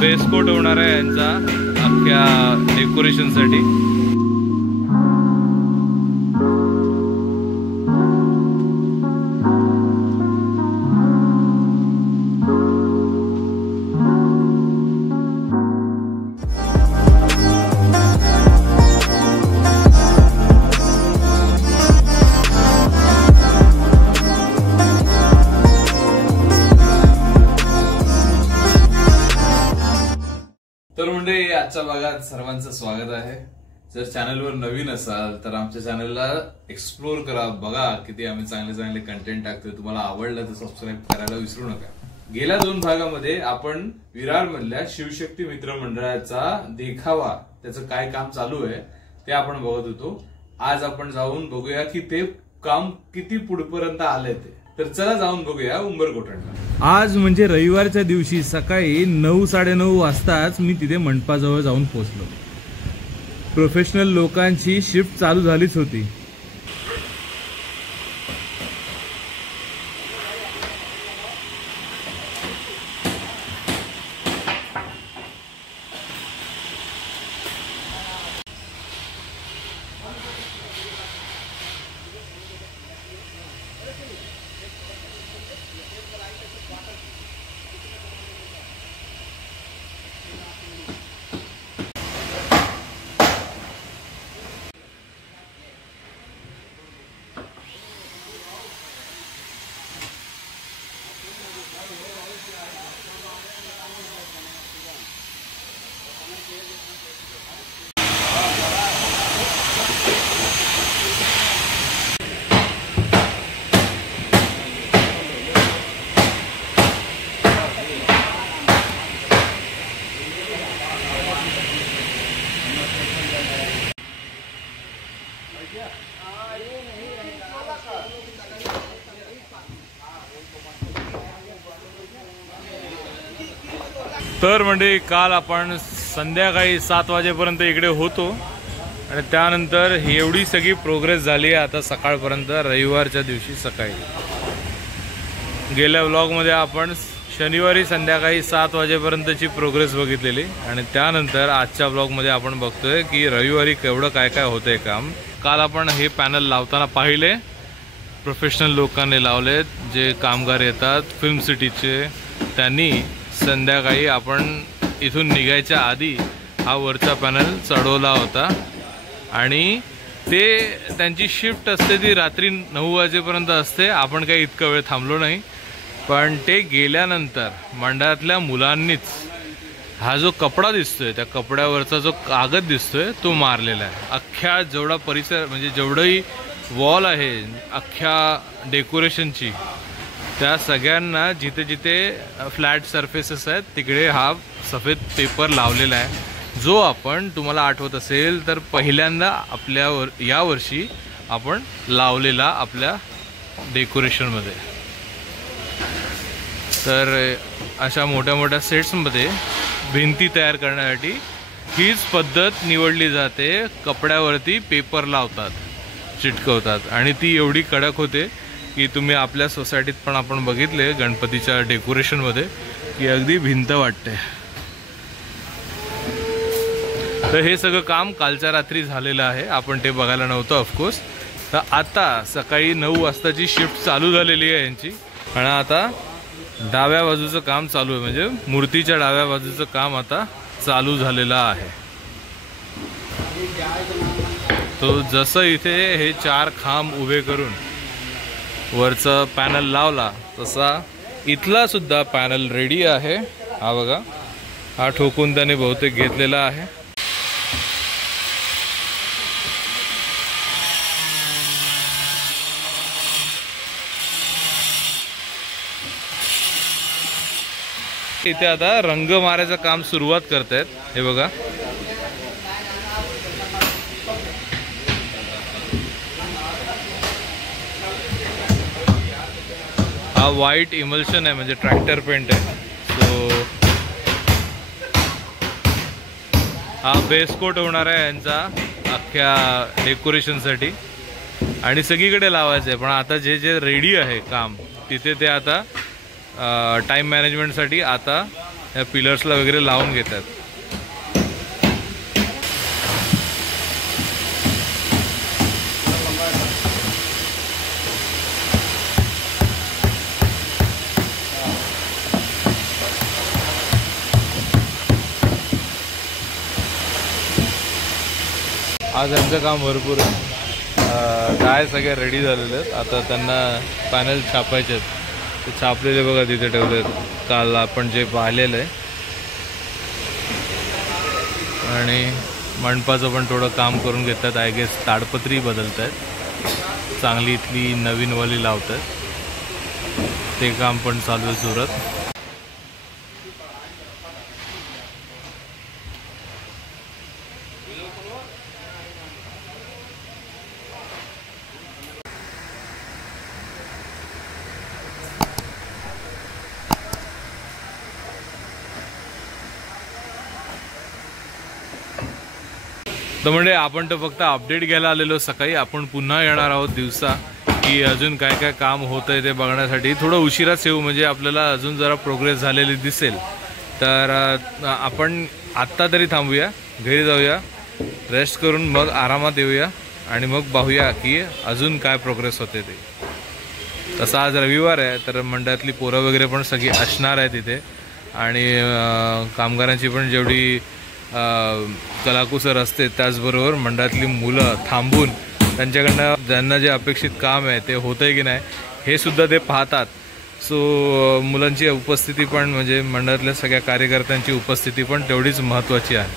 बेसकोट होणार आहे यांचा अख्ख्या डेकोरेशनसाठी। तर म्हणजे आजच्या भागात सर्वांचं स्वागत आहे। जर चॅनलवर नवीन असाल तर आमच्या चॅनलला एक्सप्लोर करा, बघा किती आम्ही चांगले चांगले कंटेंट टाकतोय। तुम्हाला आवडलं तर सबस्क्राईब करायला विसरू नका। गेल्या 2 भागामध्ये आपण विरार मधल्या शिवशक्ती मित्र मंडळाचा देखावा, त्याचं काय काम चालू आहे ते आपण बघत होतो। आज आपण जाऊन बघूया की ते काम किती पुढपर्यंत आले ते। तर चला जाऊन बघूया उंबरकोटणला। आज म्हणजे रविवारच्या दिवशी सकाळी 9-9:30 वाजताच मी तिथे मंडपाजवळ जाऊन पोहोचलो। प्रोफेशनल लोकांची शिफ्ट चालू झालीच होती। तर म्हणजे काल आपण संध्याकाळी 7 वाजेपर्यंत इकडे होतो आणि त्यानंतर एवढी सगळी प्रोग्रेस झाली आता सकाळपर्यंत, रविवारच्या दिवशी सकाळी। गेल्या व्लॉगमध्ये आपण शनिवारी संध्याकाळी 7 वाजेपर्यंतची प्रोग्रेस बघितलेली आणि त्यानंतर आजच्या व्लॉगमध्ये आपण बघतोय की रविवारी केवढं काय काय होतंय काम। काल आपण हे पॅनल लावताना पाहिले, प्रोफेशनल लोकांनी लावलेत, जे कामगार येतात फिल्म सिटीचे, त्यांनी संध्याकाळी आपण इथून निघायच्या आधी हा वरचा पॅनल चढवला होता आणि ते त्यांची शिफ्ट असते ती रात्री 9 वाजेपर्यंत असते। आपण काही इतका वेळ थांबलो नाही, पण ते गेल्यानंतर मंडळातल्या मुलांनीच हा जो कपडा दिसतोय, त्या कपड्यावरचा जो कागद दिसतोय तो मारलेला आहे। अख्ख्या जेवढा परिसर म्हणजे जेवढी वॉल आहे अख्ख्या डेकोरेशनची, त्या सगळ्यांना जिथे जिथे फ्लॅट सरफेसेस आहेत तिकडे हा सफेद पेपर लावलेला आहे, जो आपण तुम्हाला आठवत असेल तर पहिल्यांदा आपल्यावर यावर्षी आपण लावलेला आपल्या डेकोरेशनमध्ये। तर अशा मोठ्या मोठ्या सेट्समध्ये भिंती तयार करण्यासाठी हीच पद्धत निवडली जाते। कपड्यावरती पेपर लावतात, चिटकवतात आणि ती एवढी कडक होते की तुम्ही आपल्या सोसायटीत पण आपण बघितले गणपतीच्या डेकोरेशनमध्ये की अगदी भिंत वाटते। तर हे सगळं काम कालच्या रात्री झालेलं आहे, आपण ते बघायला नव्हतं ऑफकोर्स। तर आता सकाळी 9 वाजताची शिफ्ट चालू झालेली आहे यांची आणि आता डाव्या बाजूचं काम चालू आहे, म्हणजे मूर्तीच्या डाव्या बाजूचं काम आता चालू झालेलं आहे। तो जसं इथे हे 4 खांब उभे करून वरचा पॅनल लावला तसा इथला सुद्धा पॅनल रेडी आहे। हा बघा, हा ठोकून त्याने बहुतेक घेतलेला आहे। इथे आता रंग मारायचं काम सुरुवात करतायत, हे बघा। हा व्हाईट इमल्शन आहे, म्हणजे ट्रॅक्टर पेंट आहे। सो हा बेस कोट होणार आहे यांचा अख्ख्या डेकोरेशनसाठी आणि सगळीकडे लावायचं आहे। पण आता जे जे रेडी आहे काम तिथे ते आता टाइम मॅनेजमेंटसाठी आता या पिलर्सला वगैरे लावून घेतात. आज यांचं काम भरपूर आहे. काय सगळे रेडी झालेले आहेत. आता त्यांना पॅनल छापायचे आहेत. ते छापलेले बघा तिथे ठेवले आहेत, काल आपण जे पाहिलेलं आहे. आणि मंडपाचं पण थोडं काम करून घेतात. आय गेस ताडपत्री बदलत आहेत, चांगली इथली नवीनवाली लावत आहेत. ते काम पण चालू आहे जोरात. तर म्हणजे आपण तर फक्त अपडेट घ्यायला आलेलो सकाळी. आपण पुन्हा येणार आहोत दिवसा, की अजून काय काय काम होतं आहे ते बघण्यासाठी. थोडं उशिराच येऊ म्हणजे आपल्याला अजून जरा प्रोग्रेस झालेली दिसेल. तर आपण आत्ता तरी थांबूया, घरी जाऊया, रेस्ट करून मग आरामात येऊया आणि मग पाहूया की अजून काय प्रोग्रेस होते ते. तसं आज रविवार आहे, तर मंडळातली पोरं वगैरे पण सगळी असणार आहे तिथे. आणि कामगारांची पण जेवढी कलाकुसर असते, त्याचबरोबर मंडळातली मुलं थांबून त्यांच्याकडनं ज्यांना जे अपेक्षित काम आहे ते होतं आहे की नाही हे सुद्धा ते पाहतात. सो मुलांची उपस्थिती पण म्हणजे मंडळातल्या सगळ्या कार्यकर्त्यांची उपस्थिती पण तेवढीच महत्त्वाची आहे.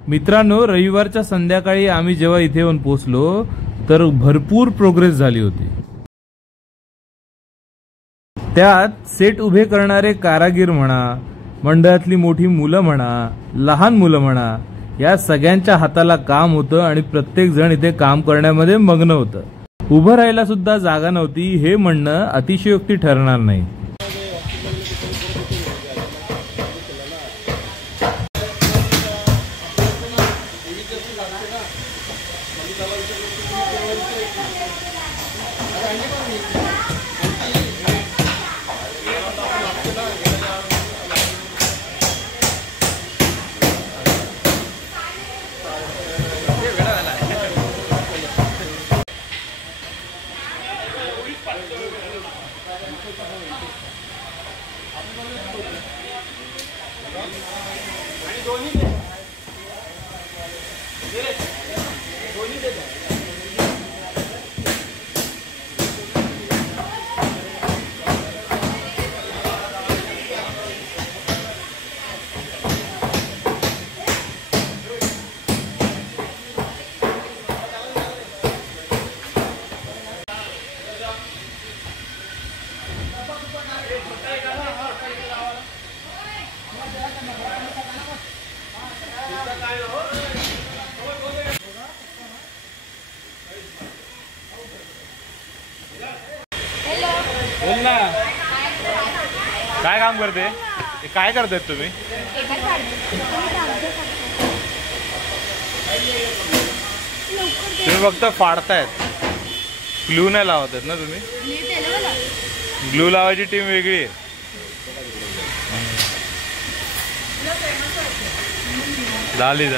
मित्रांनो, रविवारच्या संध्याकाळी आम्ही जेव्हा इथे येऊन पोहोचलो तर भरपूर प्रोग्रेस झाली होती. त्यात सेट उभे करणारे कारागीर म्हणा, मंडळातली मोठी मुलं म्हणा, लहान मुलं म्हणा, या सगळ्यांच्या हाताला काम होतं आणि प्रत्येक जण इथे काम करण्यामध्ये मग्न होतं. उभं राहायला सुद्धा जागा नव्हती हे म्हणणं अतिशयोक्ती ठरणार नाही. बोल ना, काय काम करते? काय करताय तुम्ही? तुम्ही फक्त फाडतायत, ग्लू नाही लावत आहेत ना तुम्ही? ग्लू लावायची टीम वेगळी आहे. झाली.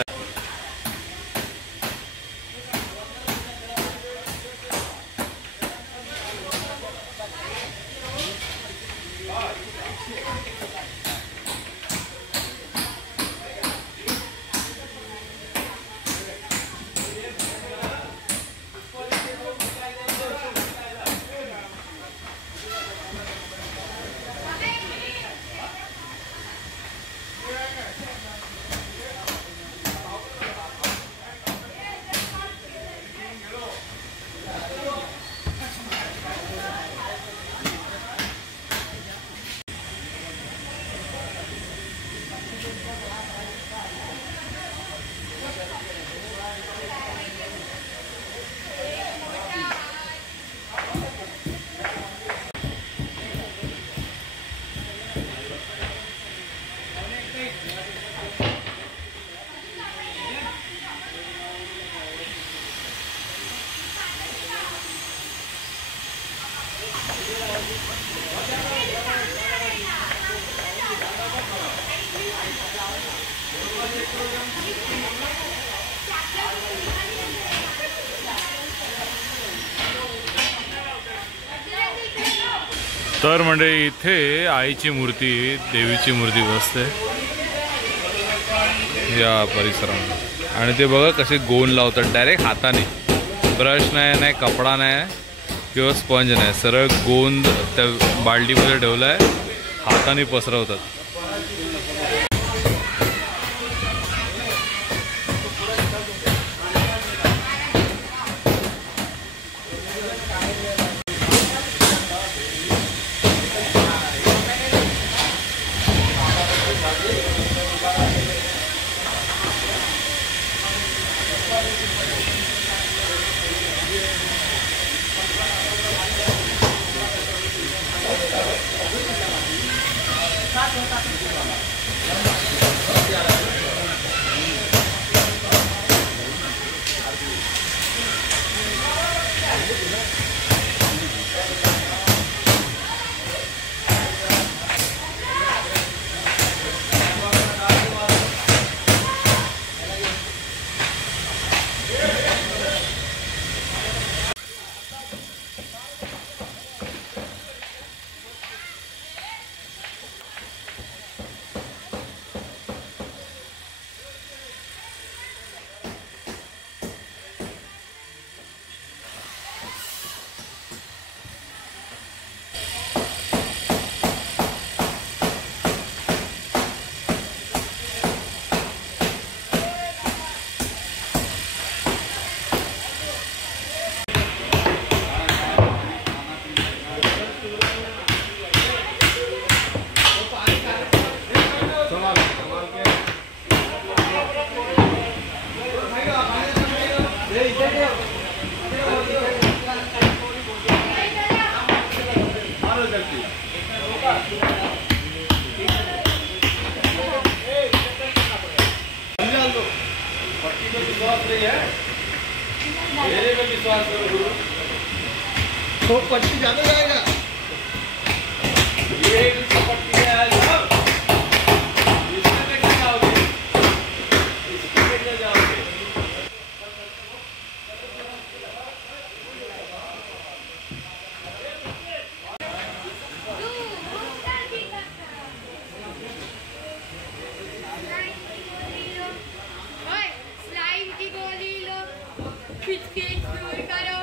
तर म्हणजे इथे आईची मूर्ती, देवीची मूर्ती बसते या परिसरामध्ये. आणि ते बघा कसे गोंद लावतात डायरेक्ट हाताने, ब्रश नाही, नाही कपडा नाही किंवा स्पंज नाही, सरळ गोंद त्या बाल्टीमध्ये ठेवलाय, हाताने पसरवतात. तो पट्टी ज्यादा जाएगा ये पट्टी है इसमें कैसे जाओगे इसमें कैसे जाओगे स्लाइम की गोली लो खिच दूर करो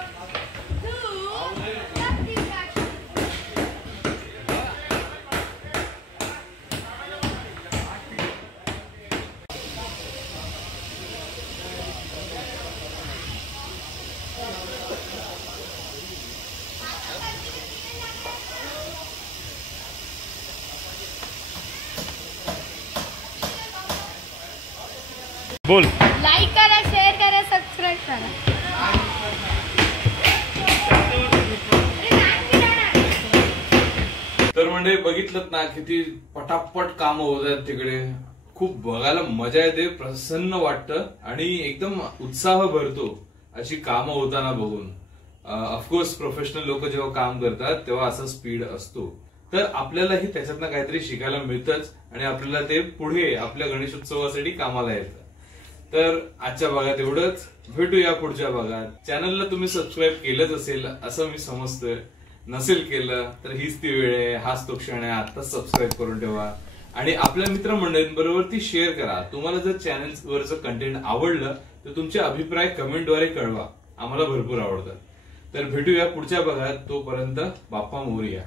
बोल. लाईक करा, शेअर करा, सबस्क्राईब करा. तर म्हणजे बघितलं ना किती पटापट काम होत आहेत तिकडे. खूप बघायला मजा येते, प्रसन्न वाटतं आणि एकदम उत्साह भरतो अशी कामं होताना बघून. ऑफकोर्स प्रोफेशनल लोक जेव्हा काम करतात तेव्हा असा स्पीड असतो, तर आपल्यालाही त्याच्यातनं काहीतरी शिकायला मिळतंच आणि आपल्याला ते पुढे आपल्या गणेशोत्सवासाठी कामाला येतं. तर आजच्या भागात एवढंच. भेटूया पुढच्या भागात. चॅनलला तुम्ही सबस्क्राईब केलंच असेल असं मी समजतोय. नसेल केलं तर हीच ती वेळ आहे, हाच तो क्षण आहे. आताच सबस्क्राईब करून ठेवा आणि आपल्या मित्रमंडळींबरोबर ती शेअर करा. तुम्हाला जर चॅनलवरचं कंटेंट आवडलं तर तुमचे अभिप्राय कमेंटद्वारे कळवा, आम्हाला भरपूर आवडतात. तर भेटूया पुढच्या भागात. तोपर्यंत बाप्पा मोरया.